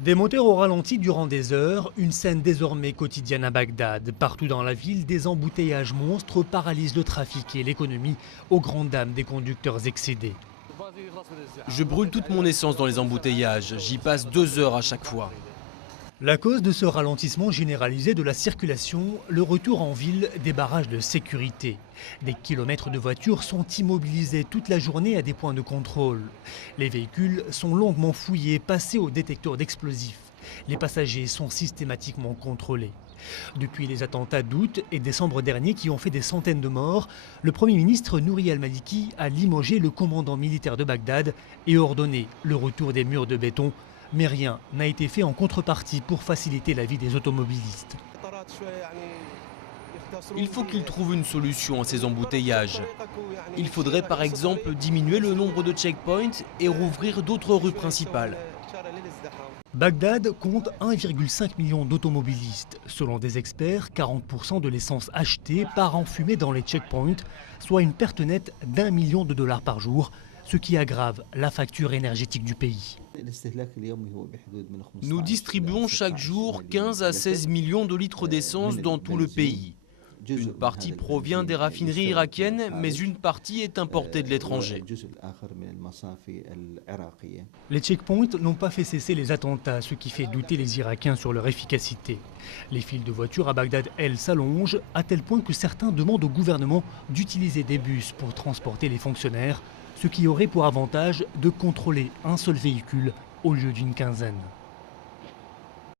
Des moteurs au ralenti durant des heures, une scène désormais quotidienne à Bagdad. Partout dans la ville, des embouteillages monstres paralysent le trafic et l'économie aux grandes dames des conducteurs excédés. Je brûle toute mon essence dans les embouteillages, j'y passe 2 heures à chaque fois. La cause de ce ralentissement généralisé de la circulation, le retour en ville des barrages de sécurité. Des kilomètres de voitures sont immobilisés toute la journée à des points de contrôle. Les véhicules sont longuement fouillés, passés au détecteur d'explosifs. Les passagers sont systématiquement contrôlés. Depuis les attentats d'août et décembre dernier qui ont fait des centaines de morts, le Premier ministre Nouri al-Maliki a limogé le commandant militaire de Bagdad et ordonné le retour des murs de béton. Mais rien n'a été fait en contrepartie pour faciliter la vie des automobilistes. Il faut qu'ils trouvent une solution à ces embouteillages. Il faudrait par exemple diminuer le nombre de checkpoints et rouvrir d'autres rues principales. Bagdad compte 1,5 million d'automobilistes. Selon des experts, 40% de l'essence achetée part en fumée dans les checkpoints, soit une perte nette d'1 million de dollars par jour, ce qui aggrave la facture énergétique du pays. Nous distribuons chaque jour 15 à 16 millions de litres d'essence dans tout le pays. Une partie provient des raffineries irakiennes, mais une partie est importée de l'étranger. Les checkpoints n'ont pas fait cesser les attentats, ce qui fait douter les Irakiens sur leur efficacité. Les files de voitures à Bagdad, elles, s'allongent, à tel point que certains demandent au gouvernement d'utiliser des bus pour transporter les fonctionnaires, ce qui aurait pour avantage de contrôler un seul véhicule au lieu d'une quinzaine.